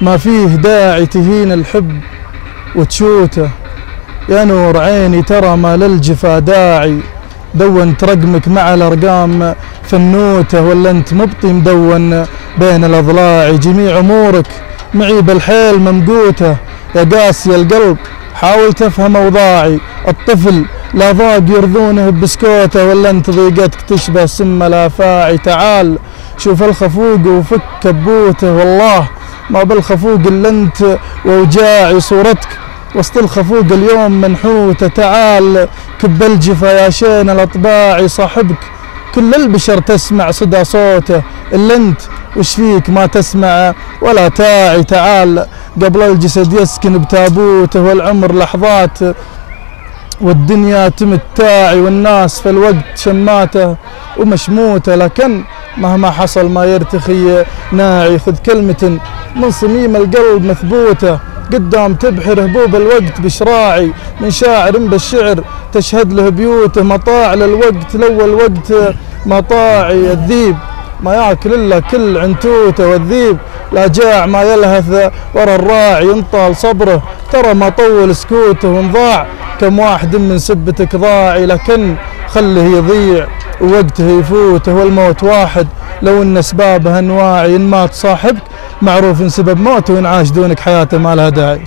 ما فيه داعي تهين الحب وتشوته، يا نور عيني ترى ما للجفا داعي. دونت رقمك مع الأرقام فنوته، ولا أنت مبطي مدون بين الأضلاع. جميع أمورك معي بالحيل ممقوته، يا قاسي القلب حاول تفهم أوضاعي. الطفل لا ضاق يرضونه بسكوته، ولا أنت ضيقتك تشبه سم الأفاعي. تعال شوف الخفوق وفك كبوته، والله ما بالخفوق إلا أنت ووجاعي. صورتك وسط الخفوق اليوم منحوته، تعال كب الجفا يا شين الأطباعي. صاحبك كل البشر تسمع صدى صوته، إلا أنت وش فيك ما تسمع ولا تاعي. تعال قبل الجسد يسكن بتابوته، والعمر لحظات والدنيا تمتاعي، والناس في الوقت شماته ومشموته. لكن مهما حصل ما يرتخي ناعي. خذ كلمة من صميم القلب مثبوته، قدام تبحر هبوب الوقت بشراعي. من شاعر بالشعر تشهد له بيوته، مطاع للوقت لو الوقت مطاعي. الذيب ما ياكل الا كل عنتوته، والذيب لا جاع ما يلهث ورا الراعي. انطال صبره ترى ما طول سكوته، وانضاع كم واحد من سبتك ضاعي. لكن خله يضيع ووقته يفوته، والموت واحد لو ان اسبابه انواعي. ان مات صاحبك معروف ان سبب موته، وان عاش دونك حياته ما لها داعي.